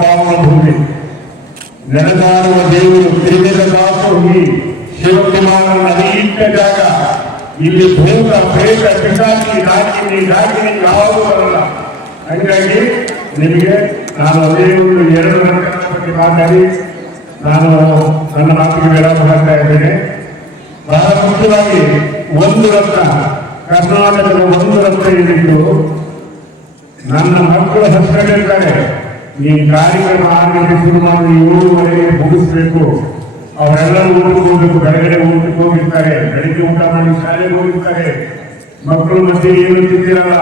ಪಾವನ ಭೂಮಿ, ನಡೆದಾಡುವ ದೇವರು ತ್ರಿವಿಧ ದಾಸೋಹಿ ಶಿವಕುಮಾರನ ಅನೇಕ ಜಾಗ. ಇಲ್ಲಿ ಭೂತ ಪ್ರೇತ ಪಿಶಾಚಿ ಡಾಕಿನಿ ಯಾವುದು ಬರಲ್ಲ. ಹಾಗಾಗಿ ನಿಮಗೆ ನಾನು ಅದೇ ಒಂದು 2 ರತ್ನಗಳ ಬಗ್ಗೆ ಮಾತಾಡಿ ನಾನು ನನ್ನ ಮಾತಿಗೆ ವಿರಾಮ ಹಾಕ್ತಾ ಇದ್ದೇನೆ. ಬಹಳ ಮುಖ್ಯವಾಗಿ ಒಂದು ರತ್ನ, ಕರ್ನಾಟಕದ ಒಂದು ರತ್ನ ಏನಿತ್ತು, ನನ್ನ ಮಕ್ಕಳ ಹೆಸರಿದ್ದಾರೆ. ಈ ಕಾರ್ಯಕ್ರಮ 6 ಗಂಟೆ ಶುರು ಮಾಡಿ 7:30 ಮುಗಿಸ್ಬೇಕು. ಅವರೆಲ್ಲರೂ ಊಟಕ್ಕೆ ಹೋಗ್ಬೇಕು, ಬೆಳಗಡೆ ಊಟಕ್ಕೆ ಹೋಗಿರ್ತಾರೆ, ಬೆಳಿಗ್ಗೆ ಊಟ ಮಾಡಿ ಶಾಲೆಗೆ ಹೋಗಿರ್ತಾರೆ. ಮಕ್ಕಳು ಮಧ್ಯೆ ಏನು ತಿಂದಿರಲ್ಲ.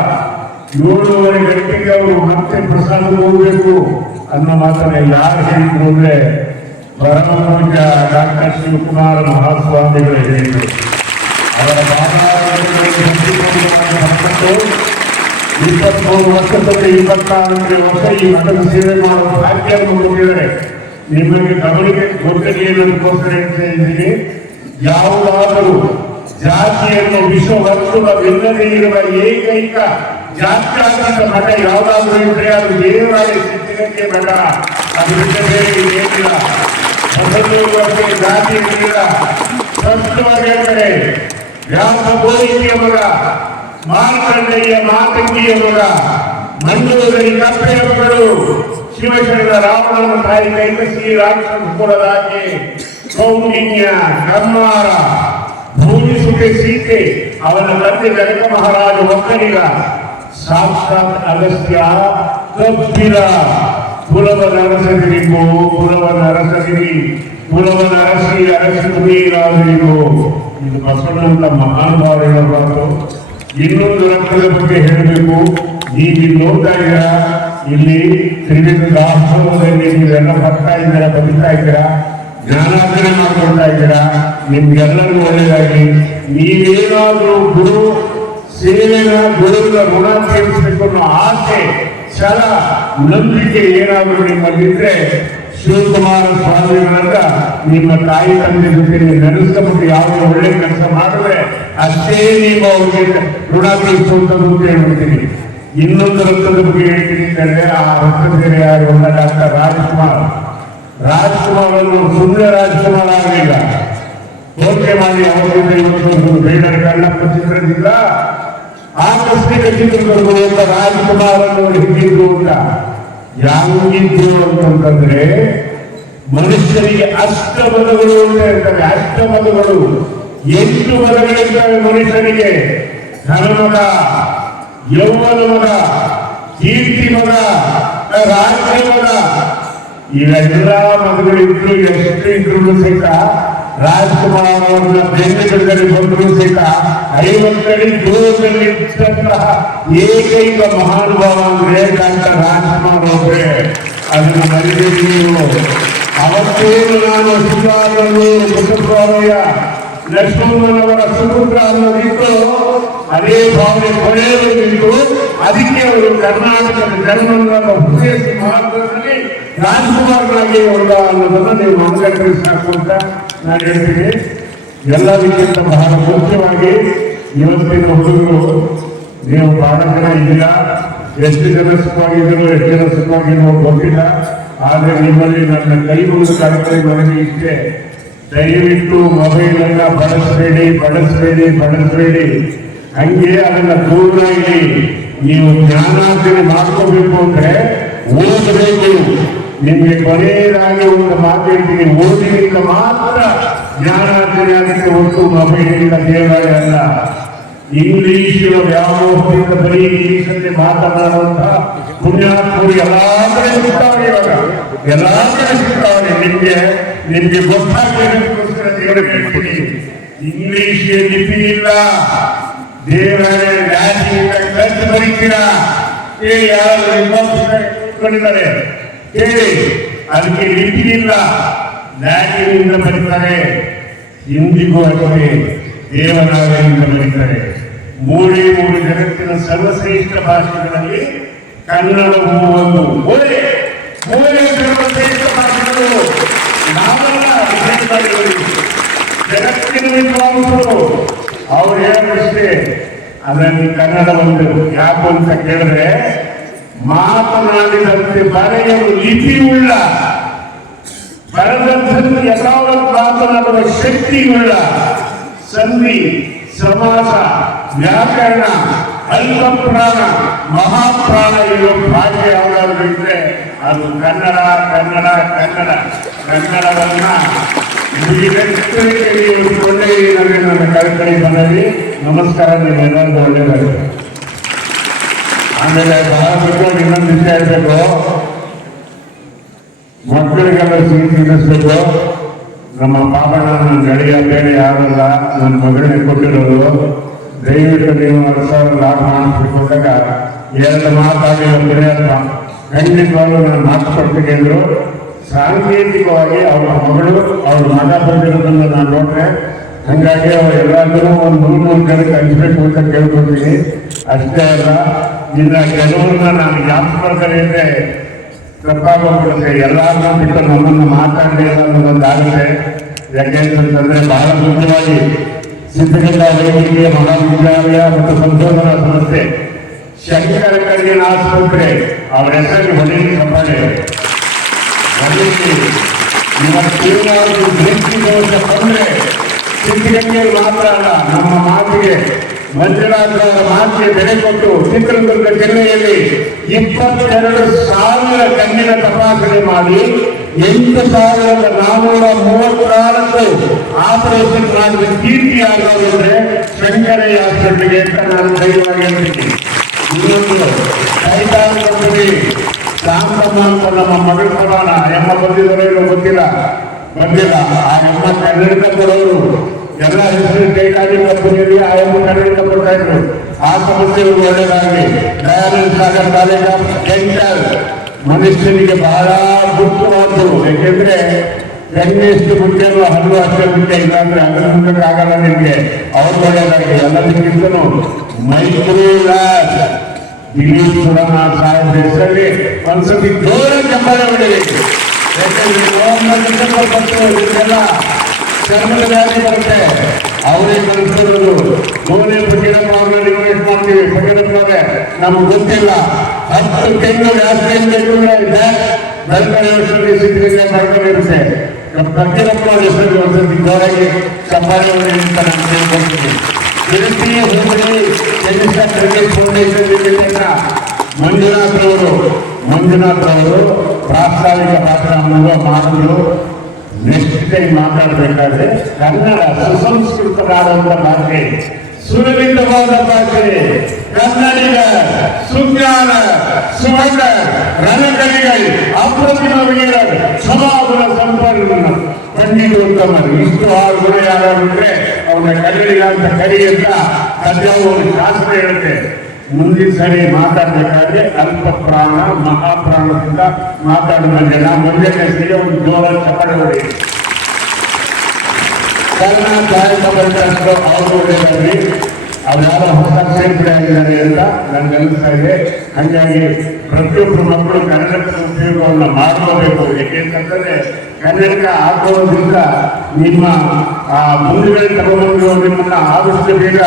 7:30 ಗಂಟೆಗೆ ಅವರು ಮತ್ತೆ ಪ್ರಸಾದ ಹೋಗ್ಬೇಕು ಅನ್ನೋ ಮಾತನ್ನ ಯಾರು ಹೇಳಿದ್ರು ಅಂದ್ರೆ ಪರಮ ಪೂಜ್ಯ ಡಾಕ್ಟರ್ ಶಿವಕುಮಾರ ಮಹಾಸ್ವಾಮಿಗಳು ಹೇಳಿದರು. ಅವರ 23 ವರ್ಷದಲ್ಲಿ 24 ವರ್ಷ ಈ ಮಠದ ಸೇವೆ ಮಾಡುವ ಭಾಗ್ಯವನ್ನು ಕೊಟ್ಟಿದ್ದಾರೆ. ನಿಮಗೆ ಗಮನಿಕೆ ಗೊತ್ತಿರಲಿ ಅನ್ನೋದಕ್ಕೋಸ್ಕರ ಹೇಳ್ತಾ ಇದ್ದೀನಿ. ಯಾವುದಾದರೂ ಜಾತಿಯನ್ನು ವಿಶ್ವವರ್ತುಲವಿಲ್ಲದೆ ಇರುವ ಏಕೈಕ ಜಾತ್ಯಾತೀತ ಮಠ ಯಾವುದಾದ್ರೂ ಇದ್ರೆ ಅದು ದೇವರಾಯ ಸಿದ್ಧಗಂಗೆ ಮಠ. ಅದು ಬಿಟ್ಟ ಬೇರೆ ಏನಿಲ್ಲ. ಹೊಸದುರ್ಗಕ್ಕೆ ಜಾತಿ ಇಲ್ಲ. ಸ್ಪಷ್ಟವಾಗಿ ಹೇಳ್ತಾರೆ, ವ್ಯಾಸ ಬೋಧಿಕೆಯ ಮಗ, ಮಾರ್ಕಂಡೆಯ ಮಾತಂಗಿಯ ಮಗ, ಮಂಡಲದಲ್ಲಿ ಕಪ್ಪೆಯ ಮಗಳು, ಶಿವಶರಣ ರಾವಣನ ತಾಯಿ ಕೈಕಸಿ ರಾಕ್ಷಸ ಕುಲದಾಕೆ, ಕೌಂಡಿನ್ಯ ಕರ್ಮಾರ, ಭೂಮಿಸುಗೆ ಸೀತೆ, ಅವನ ತಂದೆ ಜನಕ ಮಹಾರಾಜ ಒಕ್ಕಲಿಗ, ಸಾಕ್ಷಾತ್ ಅಗಸ್ತ್ಯ ಕಬ್ಬಿರ, ಕುಲವನ ಅರಸರಿಗೂ ಕುಲವನ ಅರಸರಿಗಿ ಕುಲವನ ಅರಸಿ ಅರಸಿರಾಜರಿಗೂ. ಇದು ಬಸವಣ್ಣಂತ ಮಹಾನುಭಾವ ಹೇಳಬಾರದು. ಇನ್ನೊಂದು ರಕ್ತದ ಬಗ್ಗೆ ಹೇಳಬೇಕು. ನೀವು ನೋಡ್ತಾ ಇದ್ದೀರಾ, ಇಲ್ಲಿ ತ್ರಿವಿಧ ದಾಸೋಹದಲ್ಲಿ ನೀವೆಲ್ಲ ಬರ್ತಾ ಇದ್ದೀರಾ, ಬದುಕ್ತಾ ಇದ್ದೀರಾ, ಜ್ಞಾನಾರ್ಜನೆ ಮಾಡ್ಕೊಳ್ತಾ ಇದ್ದೀರಾ. ನಿಮ್ಗೆಲ್ಲರಿಗೂ ಒಳ್ಳೆಯದಾಗಿ. ನೀವೇನಾದ್ರೂ ಗುರು ಸೇವೆನ ಗುರುವಿನ ಋಣ ತೀರಿಸಬೇಕು ಅನ್ನೋ ಆಸೆ, ಛಲ, ನಂಬಿಕೆ ಏನಾದರೂ ನಿಮ್ಮಲ್ಲಿದ್ರೆ ಶಿವಕುಮಾರ ಸ್ವಾಮಿಗಳನ್ನ ನಿಮ್ಮ ತಾಯಿ ತಂದೆ ಜೊತೆ ನೀವು ನೆನೆಸ್ಕೊಂಡ್ಬಿಟ್ಟು ಯಾವುದೇ ಒಳ್ಳೆ ಕೆಲಸ ಮಾಡಿದ್ರೆ ಅಷ್ಟೇ ನೀವು ಅವ್ರಿಗೆ ಋಣ ತೀರಿಸುವಂಥದ್ದು ಅಂತ ಹೇಳ್ಬಿಡ್ತೀನಿ. ಇನ್ನೊಂದು ರಕ್ತದ ಬಗ್ಗೆ ಹೇಳ್ತೀನಿ ಅಂತಂದ್ರೆ, ಆ ರಕ್ತದ ಯಾರು ಅಲ್ಲ, ಡಾಕ್ಟರ್ ರಾಜ್ಕುಮಾರ್ ಅವರು ಸುಂದರ ರಾಜ್ಕುಮಾರ್ ಆಗಲಿಲ್ಲ. ಹೋಲಿಕೆ ಮಾಡಿ ಅವರಿಂದ ಇವತ್ತು ಬೇಡರ ಕಣ್ಣಪ್ಪ ಚಿತ್ರದಿಂದ ಆಕಸ್ಮಿಕ ಚಿತ್ರದುರ್ಗ ಅಂತ ರಾಜ್ಕುಮಾರ್ ಅನ್ನೋರು ಹಿಂದಿದ್ರು ಅಂತ. ಯಾವಾಗಿದ್ರು ಅಂತಂದ್ರೆ, ಮನುಷ್ಯನಿಗೆ ಅಷ್ಟಪದಗಳು ಅಂತ ಇರ್ತವೆ. ಅಷ್ಟಪದಗಳು 8 ಪದಗಳಿರ್ತವೆ ಮನುಷ್ಯನಿಗೆ. ಧರ್ಮದ, ಯೌವನ ಮಗ, ಕೀರ್ತಿ ಮಗ, ರಾಜ್ಯ ಮಗ, ಇವೆಲ್ಲ ಮಗಗಳಿದ್ರು. ಎಷ್ಟು ಇದ್ರು ಸಹಿತ ರಾಜ್ಕುಮಾರ್ ಅವರನ್ನ ಬೆಂಗಳೂರಲ್ಲಿ ಬಂದರೂ ಸಹಿತ 50 ಅಡಿ ದೂರದಲ್ಲಿ ಇದ್ದಂತಹ ಏಕೈಕ ಮಹಾನುಭಾವ ಅಂದ್ರೆ ಡಾಕ್ಟರ್ ರಾಜ್ಕುಮಾರ್ ಅವರೇ. ಅದನ್ನ ಮರಿಬೇಡಿ ನೀವು. ಅವತ್ತೇನು ನಾನು ಸುಧಾರನ್ನು ಬಸವರಾಯ ಲಕ್ಷ್ಮಣನವರ ಸುಪುತ್ರ ಅನ್ನೋದಿತ್ತು, ಅದೇ ಭಾವನೆ ಕೊನೆಯಲ್ಲಿತ್ತು. ಅದಕ್ಕೆ ಅವರು ಕರ್ನಾಟಕದ ಜನ್ಮವನ್ನು ಉದ್ದೇಶಿ ಮಾರ್ಗದಲ್ಲಿ ರಾಜ್ಕುಮಾರ್ಗಳಾಗಿ ಹೊರಡ ಅನ್ನೋದನ್ನ ನೀವು ಮನಗಂಡ್ರೆ ಸಾಕು ಅಂತ ನಾನು ಹೇಳ್ತೀನಿ. ಎಲ್ಲದಕ್ಕಿಂತ ಬಹಳ ಮುಖ್ಯವಾಗಿ ಇವತ್ತಿನ ಹುಡುಗರು ನೀವು ಬಹಳ ಜನ ಇದ್ದೀರಾ. ಎಷ್ಟು ಜನ ಸುಖವಾಗಿದ್ರು, ಎಷ್ಟು ಜನ ಸುಖವಾಗಿರೋ ಗೊತ್ತಿಲ್ಲ. ಆದರೆ ನಿಮ್ಮಲ್ಲಿ ನನ್ನ ಕೈ ಮುಗಿದು ಕಾರ್ಯಕ್ರಮ ಮನವಿ ಇಷ್ಟೇ, ದಯವಿಟ್ಟು ಮೊಬೈಲ್ ಅನ್ನ ಬಳಸಬೇಡಿ. ಹಂಗೆ ಅದನ್ನ ದೂರ ಇಡಿ. ನೀವು ಜ್ಞಾನಾರ್ಜನೆ ಮಾಡ್ಕೋಬೇಕು ಅಂದ್ರೆ ಓದಬೇಕು. ನಿಮ್ಗೆ ಕೊನೆಯದಾಗಿ ಒಂದು ಮಾತು ಹೇಳ್ತೀನಿ, ಓದಿನಿಂದ ಮಾತ್ರ ಜ್ಞಾನಾರ್ಜನೆ ಆಗುತ್ತೆ, ಹೊರತು ಮೊಬೈಲಿಂದ ದೇವಾಲಯ ಅಲ್ಲ. ಇಂಗ್ಲಿಷಿನ ವ್ಯಾಮೋಹದಿಂದ ಬರೀ ಇಂಗ್ಲಿಷಲ್ಲಿ ಮಾತನಾಡುವಂತಹ ಪುಣ್ಯಾತ್ಮರು ಎಲ್ಲಾ ಕಡೆ ಸಿಗ್ತಾವ್ರೆ. ಇವಾಗ ಎಲ್ಲಾ ಕಡೆ ಸಿಗ್ತಾವ್ರೆ. ನಿಮ್ಗೆ ಗೊತ್ತಾಗಬೇಕೋಸ್ಕರ ಹೇಳ್ತೀನಿ, ಇಂಗ್ಲಿಷ್ ಲಿಪಿ ಇಲ್ಲ. ದೇವರೇ ಕಷ್ಟ ಬರೀತೀರಾ ಹೇಳಿ, ಯಾರಾದ್ರೂ ಇಟ್ಕೊಂಡಿದ್ದಾರೆ ಹೇಳಿ. ಅದಕ್ಕೆ ಲಿಪಿ ಇಲ್ಲ, ಲ್ಯಾಟಿನಿಂದ ಬರೀತಾರೆ. ಹಿಂದಿಗೂ ಅಷ್ಟೇ ದೇವನಾಗರಿಯಿಂದ ಬರೀತಾರೆ. 3 ಜಗತ್ತಿನ ಸರ್ವಶ್ರೇಷ್ಠ ಭಾಷೆಗಳಲ್ಲಿ ಕನ್ನಡವು ಒಂದು. ಮೂರೇ ಸರ್ವಶ್ರೇಷ್ಠ ಭಾಷೆಗಳು ನಾವೆಲ್ಲ ಜಗತ್ತಿನ ವಿದ್ವಾಂಸರು ಅವ್ರು ಹೇಳೋಷ್ಟೇ. ಅದರಲ್ಲಿ ಕನ್ನಡ ಒಂದು ಯಾಕು ಅಂತ ಕೇಳಿದ್ರೆ, ಮಾತನಾಡಿದಂತೆ ಬರೆಯಲು ಲಿಪಿಯುಳ್ಳ, ಬರೆದಂತೆ ಯಥಾವತ್ ಮಾತನಾಡುವ ಶಕ್ತಿಯುಳ್ಳ, ಸಂಧಿ ಸಮಾಸ ವ್ಯಾಕರಣ ಅಲ್ಪಪ್ರಾಣ ಮಹಾಪ್ರಾಣ ಇರುವ ಭಾಷೆ ಯಾವ್ದಾದ್ರು ಇದ್ರೆ ಅದು ಕನ್ನಡ. ಕನ್ನಡ ಕನ್ನಡ ಕನ್ನಡವನ್ನ ಉಳಿಸಿಕೊಂಡೇ ನನಗೆ ನನ್ನ ಕಳಕಳಿ ಮನವಿ. ನಮಸ್ಕಾರ. ನೀವೆಲ್ಲರಿಗೂ ಒಳ್ಳೆಯದಾಗಿದೆ. ಆಮೇಲೆ ಬಹಳ ಬಿಟ್ಟು ಇನ್ನೊಂದು ವಿಷಯ ಇರಬೇಕು, ಮಕ್ಕಳಿಗೆಲ್ಲ ಸಿಹಿ ತಿನ್ನಿಸ್ಬೇಕು. ನಮ್ಮ ಪಾಪಣ್ಣ ನನ್ನ ಗೆಳೆಯ ಬೇರೆ ಯಾರಲ್ಲ, ನನ್ನ ಮಗಳನ್ನೇ ಕೊಟ್ಟಿರೋದು. ದಯವಿಟ್ಟು ನೀವು ಲಾಭ ಮಾಡಿಸ್ಕೊಂಡಾಗ ಎರಡು ಮಾತಾಡಿ ಖಂಡಿತವಾಗ್ಲೂ ನಾನು ಮಾತುಕೊಡ್ತೀನಿ ಅಂದ್ರು. ಸಾಂಕೇತಿಕವಾಗಿ ಅವ್ರ ಮಗಳು ಅವ್ರ ಮಗ ಬಂದಿರೋದನ್ನು ನಾನು ನೋಡ್ರೆ, ಹಂಗಾಗಿ ಅವರೆಲ್ಲರೂ ಒಂದು 300 ಜನಕ್ಕೆ ಹಂಚ್ಬೇಕು ಅಂತ ಕೇಳ್ಕೊತೀನಿ. ಅಷ್ಟೇ ಅಲ್ಲ, ಇನ್ನು ಕೆಲವ್ರನ್ನ ನಾನು ಜ್ಞಾಪಕದಲ್ಲಿ ಇದ್ರೆ ತಪ್ಪಾಗೋಗ್ಬಿಡುತ್ತೆ. ಎಲ್ಲರನ್ನೂ ಬಿಟ್ಟು ನಮ್ಮನ್ನು ಮಾತಾಡಲಿಲ್ಲ ಅನ್ನೋದೊಂದಾಗುತ್ತೆ. ಯಾಕೆಂತಂದ್ರೆ ಬಹಳ ಮುಖ್ಯವಾಗಿ ಸಿದ್ಧಗಂಗಾ ವೈದ್ಯಕೀಯ ಮಹಾವಿದ್ಯಾಲಯ ಮತ್ತು ಸಂಶೋಧನಾ ಸಂಸ್ಥೆ, ಶಂಕರ ಕಲ್ಲಿನ ಆಸ್ಪತ್ರೆ, ಅವರ ಹೆಸರಿಗೆ ಹೊಡೆಯಲಿಕ್ಕೆ ಸಂಬಂಧ ಇವತ್ತೇನಾದರೂ ದೃಷ್ಟಿದೋಷ ಬಂದ್ರೆ ಸಿದ್ಧಗಂಗೆಯಲ್ಲಿ ಮಾತ್ರ ಅಲ್ಲ, ನಮ್ಮ ಮಾತಿಗೆ ಮಂಜುನಾಥರ ಮಾತಿಗೆ ಬೆಲೆ ಕೊಟ್ಟು ಚಿತ್ರದುರ್ಗ ಜಿಲ್ಲೆಯಲ್ಲಿ 22,000 ಕಣ್ಣಿನ ತಪಾಸಣೆ ಮಾಡಿ 8,434 ಆಪರೇಷನ್ ಮಾಡಿದ ಕೀರ್ತಿ ಆಗೋದ್ರೆ ಶಂಕರಯ್ಯ ಹಾಸ್ಪಿಟಲ್ಗೆ ಅಂತ ನಾನು ಧೈರ್ಯವಾಗಿ ಹೇಳ್ತೀನಿ. ಇನ್ನೊಂದು ಕೈಗಾರಿಕೆ ಶಾಂತಮ್ಮ ಅಂತ ನಮ್ಮ ಮಗಳ ಪ್ರಮಾಣ ಎಮ್ಮ ಬಂದಿದ್ದರೋ ಏನೋ ಗೊತ್ತಿಲ್ಲ, ಬಂದಿಲ್ಲ. ಆ ಎಮ್ಮ ಕನ್ನಡ ಕೊಡೋರು ಎಲ್ಲ ಹೆಸರು ಕೈಗಾರಿಕೆ ಬಂದಿರಲಿ, ಆ ಎಮ್ಮ ಕನ್ನಡ ಕೊಡ್ತಾ ಇದ್ರು. ಆ ಸಮಸ್ಯೆಗಳು ಒಳ್ಳೆಯದಾಗಲಿ. Dayananda Sagar college of dental ಮನುಷ್ಯನಿಗೆ ಬಹಳ ಮುಖ್ಯವಾದ್ದು. ಯಾಕೆಂದ್ರೆ ಕಣ್ಣೆಷ್ಟು ಮುಖ್ಯನೋ ಹಲ್ಲು ಅಷ್ಟೇ ಮುಖ್ಯ. ಇಲ್ಲಾಂದ್ರೆ ಅದರ ಮುಂದಕ್ಕೆ ಆಗಲ್ಲ ನಿಮ್ಗೆ. ಅವ್ರು ಒಳ್ಳೆಯದಾಗಿ ಎಲ್ಲದಕ್ಕಿಂತನೂ ಮೈಕ್ರೋಲ್ಯಾಬ್ ದಿಲೀಪ್ ಸುರನಾಥ್ ಸಾಹೇಬ್ ಹೆಸರಲ್ಲಿ ಒಂದ್ಸತಿ ಜೋರ ಚಪ್ಪಾಳೆ ಹೊಡಿಬೇಕು. ಯಾಕಂದ್ರೆ ಚರ್ಮದ ವ್ಯಾಧಿ ಬರುತ್ತೆ, ಅವರೇ ಕಲಿಸಿರೋದು. ಗೋಲಿ ಫಕೀರಪ್ಪ ಅವ್ರನ್ನ ರಿಕ್ವೆಸ್ಟ್ ಮಾಡ್ತೀವಿ. ಫಕೀರಪ್ಪ ಅವರೇ, ನಮ್ಗೆ ಗೊತ್ತಿಲ್ಲ, 10 ತಿಂಗಳು ವ್ಯಾಕ್ಸಿನ್ ಬೇಕು ಇದೆ, ಬೆಳಗಾವಿ ವರ್ಷದಲ್ಲಿ ಸಿದ್ಧಗಂಗೆ ಮಾಡ್ಕೊಂಡು ಇರುತ್ತೆ. ಫಕೀರಪ್ಪ ಅವ್ರ ಹೆಸರಲ್ಲಿ ಒಂದ್ಸತಿ ಜೋರಾಗಿ ಚಪ್ಪಾಳೆ ಹೊಡಿ ಅಂತ ನಾನು ಕೇಳ್ಕೊಳ್ತೀನಿ. ತಿರುಪತಿ ಹುಬ್ಬಳ್ಳಿ ಕೆನಿಷಾ ಕ್ರಿಕೆಟ್ ಫೌಂಡೇಶನ್ ಮಂಜುನಾಥ್ ಅವರು ಪ್ರಾಸ್ತಾವಿಕ ಪಾತ್ರ ಮಾಡಿದ್ರು. ನೆಕ್ಸ್ಟ್ ಟೈಮ್ ಮಾತಾಡಬೇಕಾದ್ರೆ ಕನ್ನಡ ಸುಸಂಸ್ಕೃತವಾದಂತ ಭಾಷೆ, ಸುಲಲಿತವಾದ ಭಾಷೆ, ಕನ್ನಡಿಗ ಸುಜ್ಞಾನ ಸುವರ್ಣ ರಣಕಲಿಗಳು ಅಪ್ರತಿಮ ವೀರರು ಸಮಾಗುಣ ಸಂಪನ್ನ ಪಂಡಿತ ಉತ್ತಮರು. ಇಷ್ಟು ಆ ಗುಣ ಯಾರಾದ್ರೆ ಅವನ ಕನ್ನಡಿಗ ಅಂತ ಕರಿ ಅಂತ ಸದ್ಯ ಒಂದು ಶಾಸ್ತ್ರ ಹೇಳುತ್ತೆ. ಮುಂದಿನ ಸರಿ ಮಾತಾಡಬೇಕಾದ್ರೆ ಅಲ್ಪ ಪ್ರಾಣ ಮಹಾಪ್ರಾಣದಿಂದ ಮಾತಾಡುವ ಜನ ಮೊದಲನೇ ಸರಿ ಒಂದು ಜೋರ ಚಪ್ಪಡೆ ಹೊಡಿ. ಕನ್ನಡ ಸಾಹಿತ್ಯ ಪರಿಷತ್ತು ಅವರು ಒಳ್ಳೆಯದಾಗಲಿ, ಅವ್ಯಾವ ಹೊಸ ಸೇರ್ಪಡೆ ಆಗಿದ್ದಾರೆ ಅಂತ ನನ್ಗೆ ಅನಿಸ್ತಾ ಇದೆ. ಹಾಗಾಗಿ ಪ್ರತಿಯೊಬ್ಬರು ಮಕ್ಕಳು ಕನ್ನಡದ ಉಪಯೋಗವನ್ನು ಮಾಡ್ಕೋಬೇಕು. ಯಾಕೆಂತಂದ್ರೆ ಕನ್ನಡಕ ಹಾಕೋದ್ರಿಂದ ನಿಮ್ಮ ಮುಂದುಗಡೆ ತಗೊಂಡು ನಿಮ್ಮನ್ನ ಆದಷ್ಟು ಬೇಗ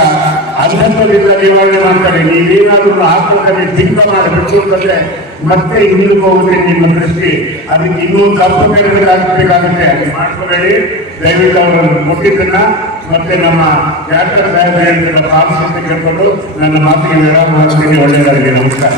ಅಂಧತ್ವದಿಂದ ನಿವಾರಣೆ ಮಾಡ್ತಾರೆ. ನೀವೇನಾದ್ರೂ ಹಾಕೋದ್ರೆ ಚಿಂತ ಮಾಡಬೇಕು ಅಂತಂದ್ರೆ ಮತ್ತೆ ಹಿಂದಕ್ಕೆ ಹೋಗುತ್ತೆ ನಿಮ್ಮ ದೃಷ್ಟಿ. ಅದಕ್ಕೆ ಇನ್ನೊಂದು ಹಾಕಬೇಕಾಗುತ್ತೆ. ಅದು ಮಾಡ್ಕೋಬೇಡಿ. ದಯವಿಟ್ಟು ಅವರನ್ನು ಕೊಟ್ಟಿದ್ದನ್ನ ಮತ್ತೆ ನಮ್ಮ ಡಾಕ್ಟರ್ ಸಾಹೇಬ್ ಹೇಳ್ತಿರೋ ಪ್ರಾಮುಖ್ಯತೆ ಕೇಳ್ಕೊಂಡು ನನ್ನ ಮಾತಿಗೆ ವಿರಾಮ ಮಾಡ್ತೀನಿ. ಒಳ್ಳೆಯದಾಗಲಿ. ನಮಸ್ಕಾರ.